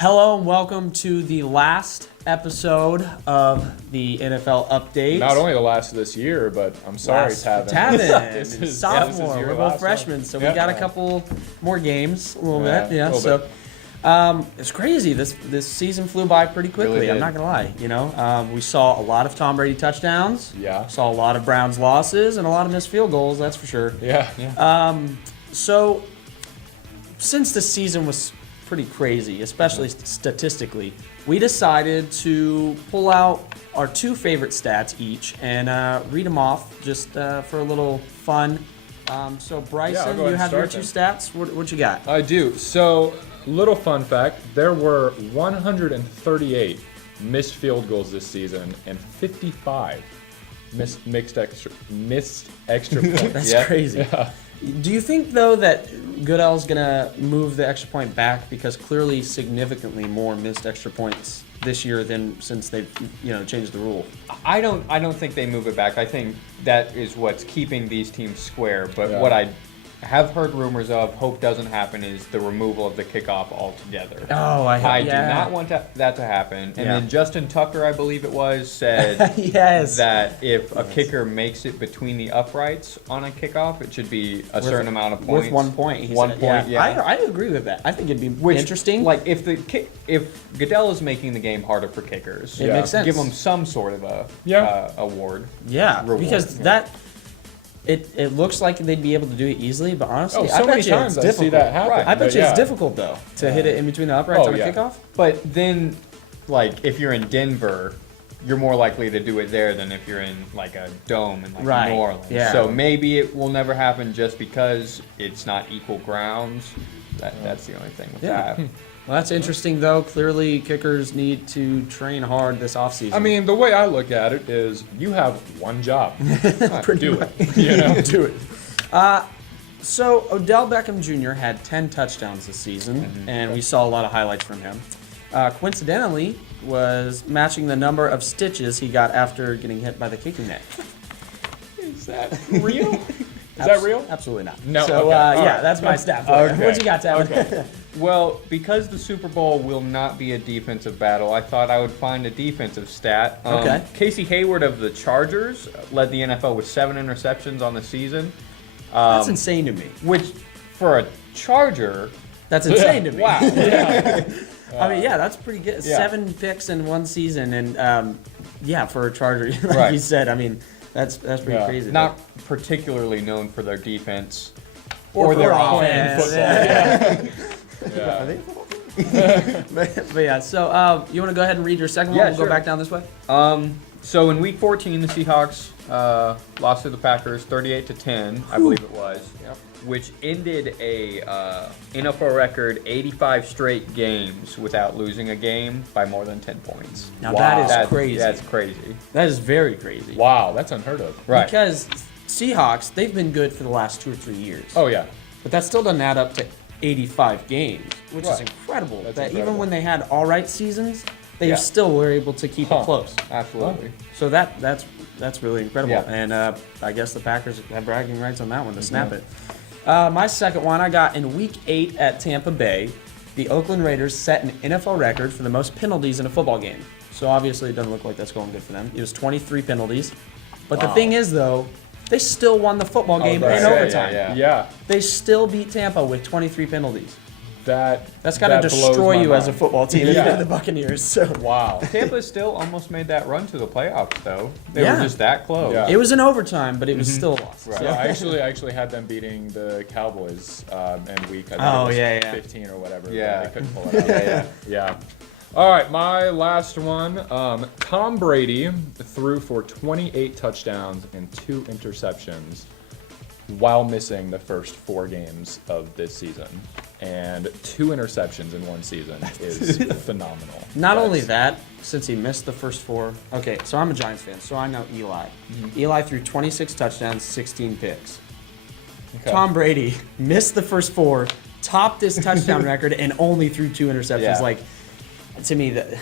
Hello and welcome to the last episode of the NFL Update. Not only the last of this year, but I'm sorry, Taven. Taven, sophomore. We're both freshmen, so we got a couple more games, a little bit. Yeah, so it's crazy. This season flew by pretty quickly. Really I'm not gonna lie. We saw a lot of Tom Brady touchdowns. Yeah. Saw a lot of Browns losses and a lot of missed field goals. That's for sure. Yeah. So since the season was pretty crazy, especially statistically, we decided to pull out our two favorite stats each and read them off just for a little fun. So Bryson, you have your two stats. What you got? I do. So, little fun fact, there were 138 missed field goals this season and 55 missed extra points. That's crazy. Yeah. Do you think, though, that Goodell's going to move the extra point back because clearly significantly more missed extra points this year than since they've changed the rule? I don't think they move it back. I think that is what's keeping these teams square. But what I have heard rumors of, hope doesn't happen, is the removal of the kickoff altogether. Oh, I do not want that to happen. And then Justin Tucker, I believe it was, said that if a kicker makes it between the uprights on a kickoff, it should be a certain amount of points. With 1 point. I agree with that. I think it'd be interesting. Like if Goodell is making the game harder for kickers, it makes sense. Give them some sort of award. Yeah, reward. Because It looks like they'd be able to do it easily, but honestly, so many times I see that happen. Right. I bet you it's difficult, though, to hit it in between the uprights on a kickoff. But then, like, if you're in Denver, you're more likely to do it there than if you're in, like, a dome in, like, New Orleans. Yeah. So maybe it will never happen just because it's not equal grounds. That's the only thing with that. Well, that's interesting, though. Clearly, kickers need to train hard this offseason. I mean, the way I look at it is you have one job. Do it. Do it. So, Odell Beckham Jr. had 10 touchdowns this season, and we saw a lot of highlights from him. Coincidentally, was matching the number of stitches he got after getting hit by the kicking net. Is that real? Is that real? Absolutely not. No. So, that's my stat for you. What you got, Taven? Okay. Well, because the Super Bowl will not be a defensive battle, I thought I would find a defensive stat. Casey Hayward of the Chargers led the NFL with 7 interceptions on the season. That's insane to me. Which, for a Charger... That's insane to me. Wow. I mean, that's pretty good. Yeah. 7 picks in one season, and for a Charger, like you said, I mean, that's pretty crazy. Not particularly known for their defense or their offense. So you want to go ahead and read your second one? We'll go back down this way. So in Week 14, the Seahawks lost to the Packers 38-10, I believe it was, which ended a NFL record 85 straight games without losing a game by more than 10 points. Now that is crazy. That's crazy. That is very crazy. Wow, that's unheard of. Right. Because Seahawks, they've been good for the last 2 or 3 years. Oh, yeah. But that still doesn't add up to 85 games, which is incredible. That's that incredible. Even when they had all right seasons, they still were able to keep it close. Absolutely. So that's really incredible. Yeah. And I guess the Packers have bragging rights on that one to snap it. My second one I got in Week 8 at Tampa Bay. The Oakland Raiders set an NFL record for the most penalties in a football game. So obviously it doesn't look like that's going good for them. It was 23 penalties. But the thing is, though, they still won the football game in overtime. Yeah. They still beat Tampa with 23 penalties. That's got to blows destroy my you mind. as a football team if you're the Buccaneers. So. Wow. Tampa still almost made that run to the playoffs, though. They were just that close. Yeah. It was in overtime, but it was still a loss. Right. So. Yeah, I actually had them beating the Cowboys in week, I think it was 15 or whatever. Yeah. They couldn't pull it out. Yeah. All right, my last one. Tom Brady threw for 28 touchdowns and 2 interceptions while missing the first 4 games of this season. And 2 interceptions in one season is phenomenal. Not only that, since he missed the first 4. Okay, so I'm a Giants fan, so I know Eli. Eli threw 26 touchdowns, 16 picks. Okay. Tom Brady missed the first 4, topped this touchdown record, and only threw 2 interceptions. Yeah. Like, to me, the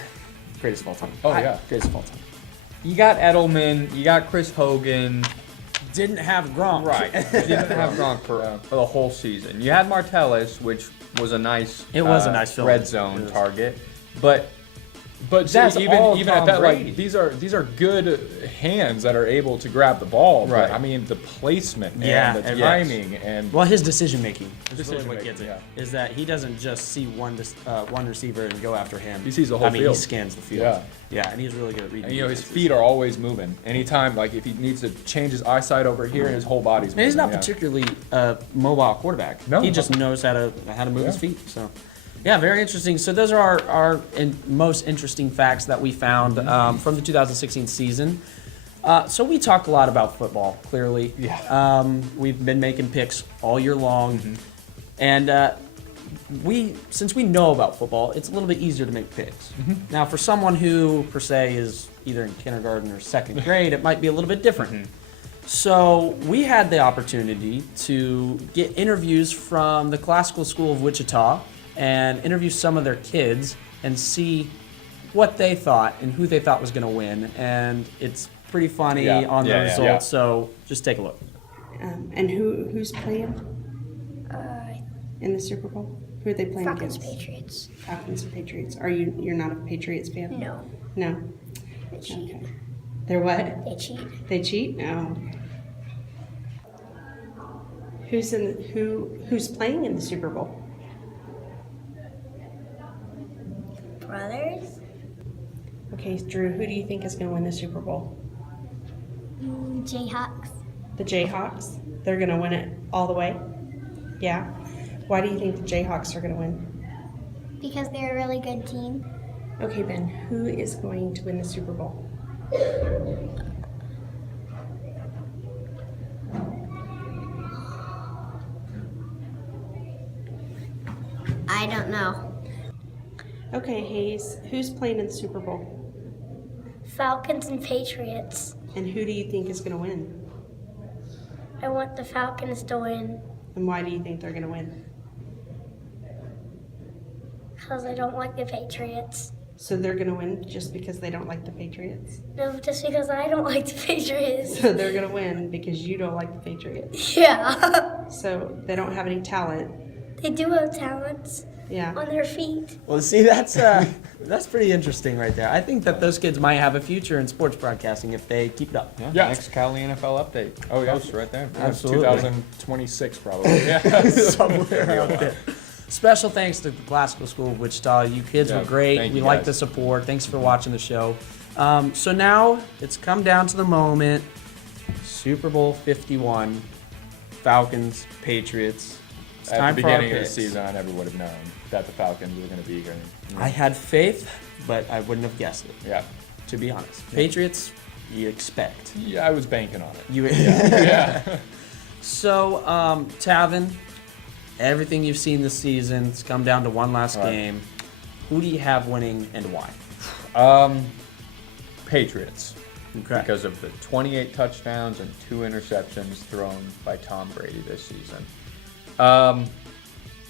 greatest of all time. Oh, yeah. Greatest of all time. You got Edelman, you got Chris Hogan. didn't have Gronk. Right. You didn't have Gronk for the whole season. You had Martellus, which was a nice It was a nice red film. zone target. But But That's see, all even Tom at that, Brady. like these are good hands that are able to grab the ball. Right. But, I mean, the placement Yeah, and the and- timing and Well, his decision making is really Decision what making, gets it. yeah. Is that he doesn't just see one receiver and go after him. He sees the whole I mean, field. he scans the field. Yeah. Yeah, and he's really good at reading. and you know his defenses. feet are always moving. Anytime, like if he needs to change his eyesight over here, his whole body's moving. And he's not yeah. particularly a mobile quarterback. No. He just knows how to move his Yeah. feet. So, yeah, very interesting. So those are our most interesting facts that we found from the 2016 season. So we talk a lot about football. Clearly, Yeah. we've been making picks all year long, and since we know about football, it's a little bit easier to make picks. Now, for someone who per se is either in kindergarten or second grade, it might be a little bit different. So we had the opportunity to get interviews from the Classical School of Wichita and interview some of their kids and see what they thought and who they thought was going to win. And it's pretty funny Yeah. on the Yeah, yeah, results. yeah. So just take a look. And who's playing in the Super Bowl? Who are they playing Falcons, against? Patriots. Falcons and Patriots. You're not a Patriots fan? No, No. they cheat. Okay. They're what? They cheat. They cheat? No. Who's playing in the Super Bowl? Brothers? Okay, Drew, who do you think is going to win the Super Bowl? Jayhawks. The Jayhawks? They're going to win it all the way? Yeah. Why do you think the Jayhawks are going to win? Because they're a really good team. Okay, Ben, who is going to win the Super Bowl? I don't know. Okay, Hayes, who's playing in the Super Bowl? Falcons and Patriots. And who do you think is going to win? I want the Falcons to win And why do you think they're going to win? because I don't like the Patriots. So they're going to win just because they don't like the Patriots? No, just because I don't like the Patriots. So they're going to win because you don't like the Patriots. Yeah. So they don't have any talent. They do have talents Yeah. on their feet. Well, see, that's pretty interesting right there. I think that those kids might have a future in sports broadcasting if they keep it up. Yeah. Next Cowley NFL update. Oh, yeah. Post right there. Absolutely. 2026 probably. Yeah. Somewhere out there. Special thanks to the Classical School of Wichita. You kids Yeah, were great. thank We you, like guys. the support. Thanks for watching the show. So now it's come down to the moment. Super Bowl 51, Falcons, Patriots. It's At time the for our beginning of the picks. season, I never would have known that the Falcons were going to be here. I had faith, but I wouldn't have guessed it, Yeah. to be honest. Patriots, you expect. Yeah, I was banking on it. You Yeah. So, Taven, everything you've seen this season, it's come down to one last All right. game. Who do you have winning and why? Patriots. Okay. Because of the 28 touchdowns and 2 interceptions thrown by Tom Brady this season.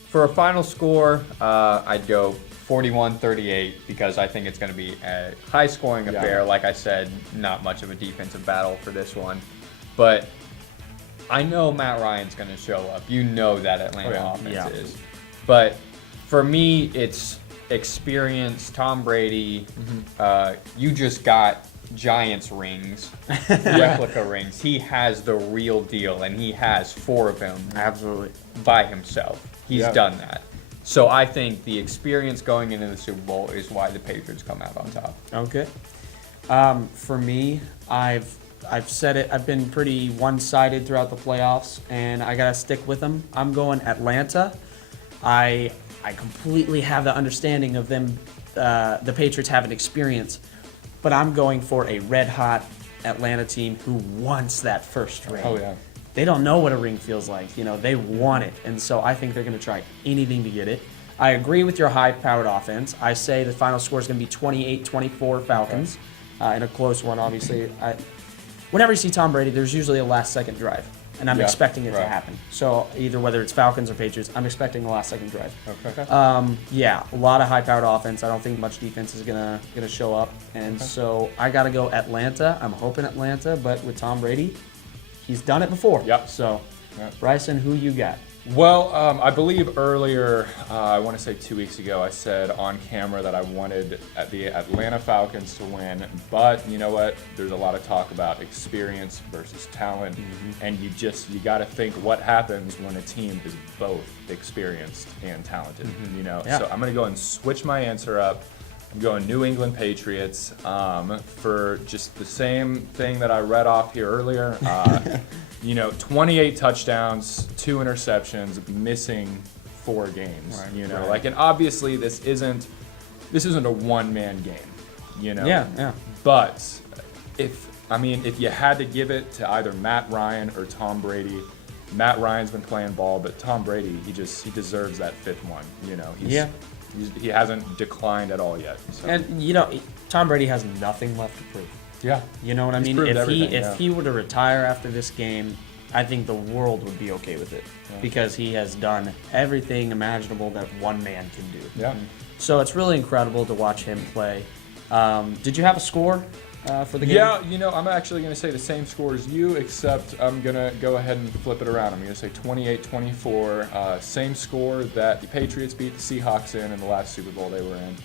For a final score, I'd go 41-38 because I think it's going to be a high-scoring Yeah. affair. Like I said, not much of a defensive battle for this one. But I know Matt Ryan's going to show up. You know that Atlanta Oh, yeah. offense Yeah. is. But for me, it's experience. Tom Brady, you just got Giants rings, replica rings. He has the real deal, and he has 4 of them Absolutely. by himself. He's Yeah. done that. So I think the experience going into the Super Bowl is why the Patriots come out on top. Okay. For me, I've said it. I've been pretty one-sided throughout the playoffs, and I gotta stick with them. I'm going Atlanta. I completely have the understanding of them. The Patriots have an experience, but I'm going for a red-hot Atlanta team who wants that first ring. Oh, yeah. They don't know what a ring feels like. You know, they want it. And so I think they're going to try anything to get it. I agree with your high-powered offense. I say the final score is going to be 28-24 Falcons in a close one, obviously. Whenever you see Tom Brady, there's usually a last-second drive, and I'm Yeah, expecting it to right. happen. So either whether it's Falcons or Patriots, I'm expecting a last-second drive. Okay. Yeah, a lot of high-powered offense. I don't think much defense is gonna show up, and so I got to go Atlanta. I'm hoping Atlanta, but with Tom Brady, he's done it before. Yep. So, Yep. Bryson, who you got? Well, I believe earlier, I want to say 2 weeks ago, I said on camera that I wanted the Atlanta Falcons to win. But you know what? There's a lot of talk about experience versus talent, and you got to think what happens when a team is both experienced and talented. You know, Yeah. so I'm going to go and switch my answer up. I'm going New England Patriots for just the same thing that I read off here earlier. 28 touchdowns, 2 interceptions, missing 4 games. Right. And obviously this isn't a one-man game. Yeah. But if you had to give it to either Matt Ryan or Tom Brady, Matt Ryan's been playing ball, but Tom Brady, he deserves that 5th one. He hasn't declined at all yet. So. And Tom Brady has nothing left to prove. Yeah. You know what I He's mean? proved If everything, he were to retire after this game, I think the world would be okay with it because he has done everything imaginable that one man can do. Yeah. So it's really incredible to watch him play. Did you have a score for the game? Yeah, I'm actually going to say the same score as you, except I'm going to go ahead and flip it around. I'm going to say 28-24, same score that the Patriots beat the Seahawks in the last Super Bowl they were in.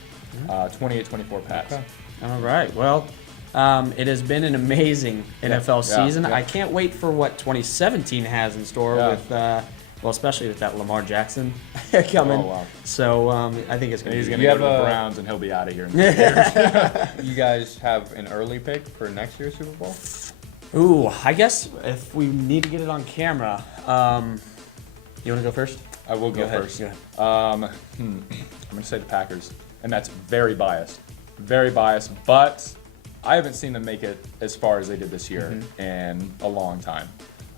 28-24 Pats. Okay. All right. Well, it has been an amazing NFL season. Yeah. I can't wait for what 2017 has in store with, especially with that Lamar Jackson coming. Oh, wow. So I think it's going to be. He's going to go to the Browns and he'll be out of here in 3 years. You guys have an early pick for next year's Super Bowl? Ooh, I guess if we need to get it on camera, you want to go first? I will go ahead, first. go ahead. I'm going to say the Packers, and that's very biased. Very biased, but I haven't seen them make it as far as they did this year in a long time.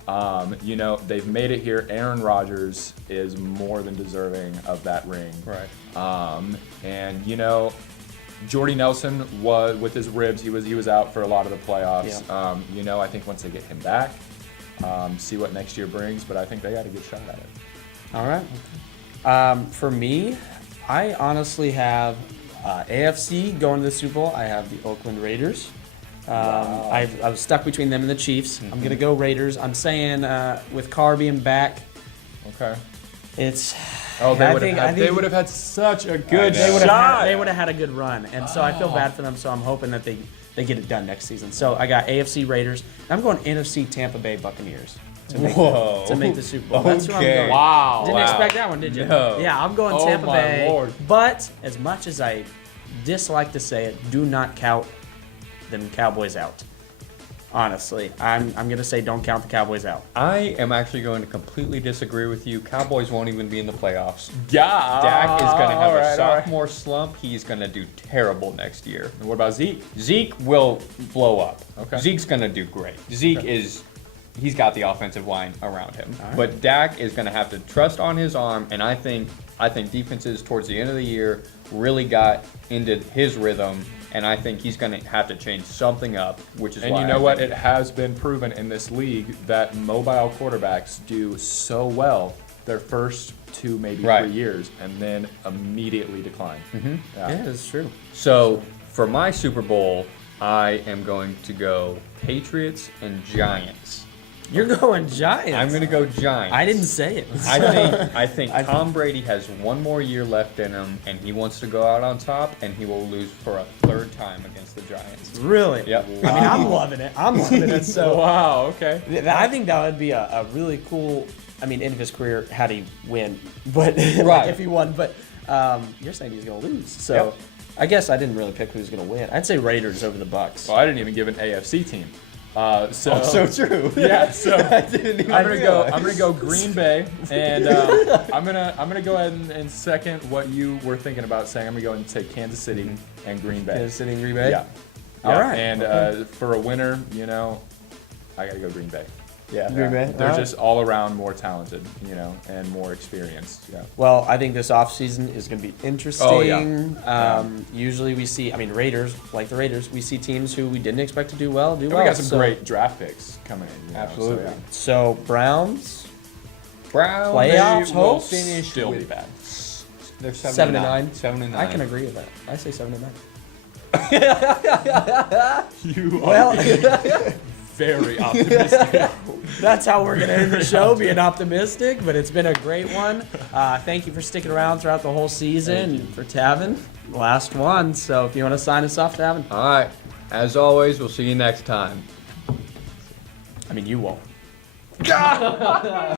They've made it here. Aaron Rodgers is more than deserving of that ring. Right. Jordy Nelson was with his ribs. He was out for a lot of the playoffs. Yeah. I think once they get him back, see what next year brings. But I think they got a good shot at it. All right. For me, I honestly have AFC going to the Super Bowl. I have the Oakland Raiders. I was stuck between them and the Chiefs. I'm going to go Raiders. I'm saying with Carr being back, Okay. it's... They would have had such a good shot. They would have had a good run. And so I feel bad for them, so I'm hoping that they get it done next season. So I got AFC Raiders. I'm going NFC Tampa Bay Buccaneers to make the Super Bowl. That's who I'm going. Wow. Didn't expect that one, did you? No. Yeah, I'm going Oh, Tampa my Bay. Lord. But as much as I dislike to say it, do not count them Cowboys out. Honestly, I'm going to say don't count the Cowboys out. I am actually going to completely disagree with you. Cowboys won't even be in the playoffs. Yeah. Dak is going to have all right. a sophomore slump. He's going to do terrible next year. And what about Zeke? Zeke will blow up. Okay. Zeke's going to do great. He's got the offensive line around him. All right. But Dak is going to have to trust on his arm, and I think defenses towards the end of the year really got into his rhythm, and I think he's going to have to change something up, which is And why you know what? It has been proven in this league that mobile quarterbacks do so well their first 2, maybe 3 years, and then immediately decline. Yeah, that's true. So for my Super Bowl, I am going to go Patriots and Giants. You're going Giants. I'm going to go Giants. I didn't say it. I think Tom Brady has one more year left in him, and he wants to go out on top, and he will lose for a 3rd time against the Giants. Really? Yep. I mean, I'm loving it. So Wow. Okay. I think that would be a really cool. I mean, end of his career, had he win, but Right. if he won. But you're saying he's going to lose. So Yep. I guess I didn't really pick who's going to win. I'd say Raiders over the Bucks. Well, I didn't even give an AFC team. So true. Yeah, so didn't even I'm gonna realize. go Green Bay, and I'm gonna go ahead and second what you were thinking about saying. I'm gonna go ahead and say Kansas City and Green Bay. Kansas City and Green Bay? Yeah. All Yeah, right. And for a winner, I gotta go Green Bay. Yeah, Green Bay. They're All right. just all around more talented, and more experienced. Yeah. Well, I think this offseason is going to be interesting. Oh, yeah. Usually we see, Raiders, like the Raiders, we see teams who we didn't expect to do well. And we got some So- great draft picks coming in. Absolutely. So Browns, Browns Playoffs will hopes? finish Still be with bad. They're 7-9. 7-9. I can agree with that. I say 7-9. You Well, very optimistic. That's how we're going to end the show, being optimistic, but it's been a great one. Thank you for sticking around throughout the whole season. And for Taven, last one. So if you want to sign us off, Taven. All right. As always, we'll see you next time. I mean, you won't.